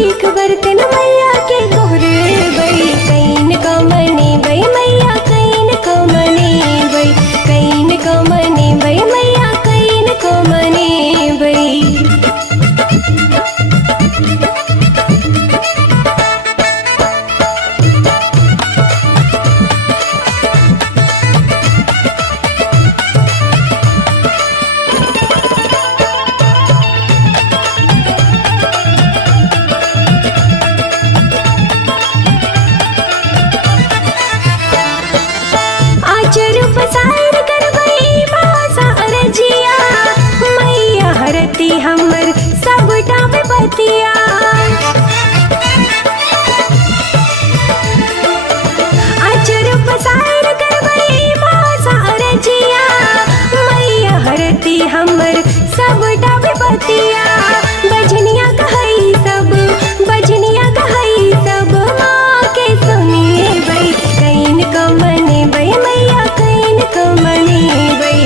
एक बर्तन मैया के गोहरे बई। कैन को मनेबै मैया कैन को मनेबै। कैन को मनेबै मैया कैन को मनेबै। आचर पसार करबै भाषा अरजिया मैया हरती हमर सबटा विपतिया। आचर पसार करबै भाषा अरजिया मैया हरती हमर सबटा विपतिया। बजनिया कहै सब बजनिया कहै सब माँ के सुनेबै। कैन को मनेबै मैया कैन को मनेबै।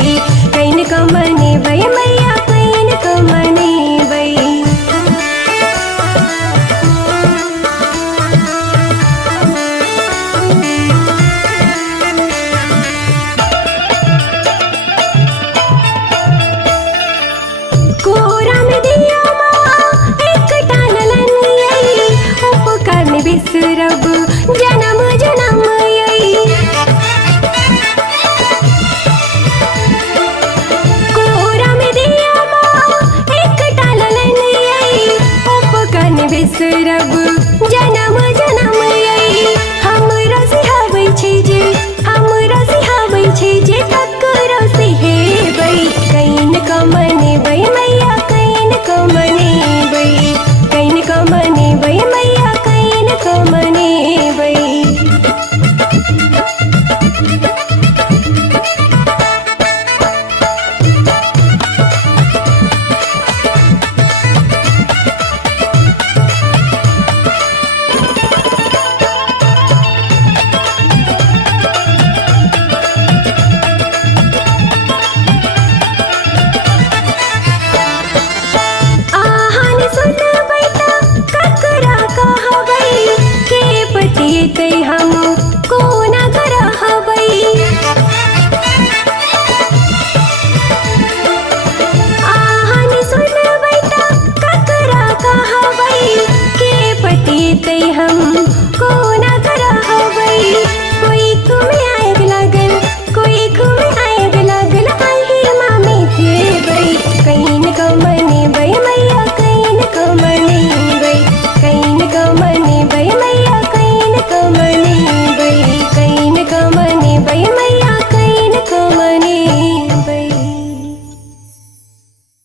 कैन को मनेबै मैया कैन को मनेबै। कोरा में दिया माँ एकटा ललनियै उपकार ने बिसरब जनम जनम यै। कोरा में दिया माँ एकटा ललनियै उपकार ने बिसरब जनम जनम यै। हमरा सिहाबै छै जे हमरा सिहाबै छै जे तकरो सिहेबै। कैन को मनेबै मैया कैन को मनेबै। कैन को मनेबै मैया कैन को मनेबै। आहान सुनबै त ककरा कहबै के पतियेतै हम कोना करहबै। आहान सुनबै त ककरा कहबै के पतियेतै हम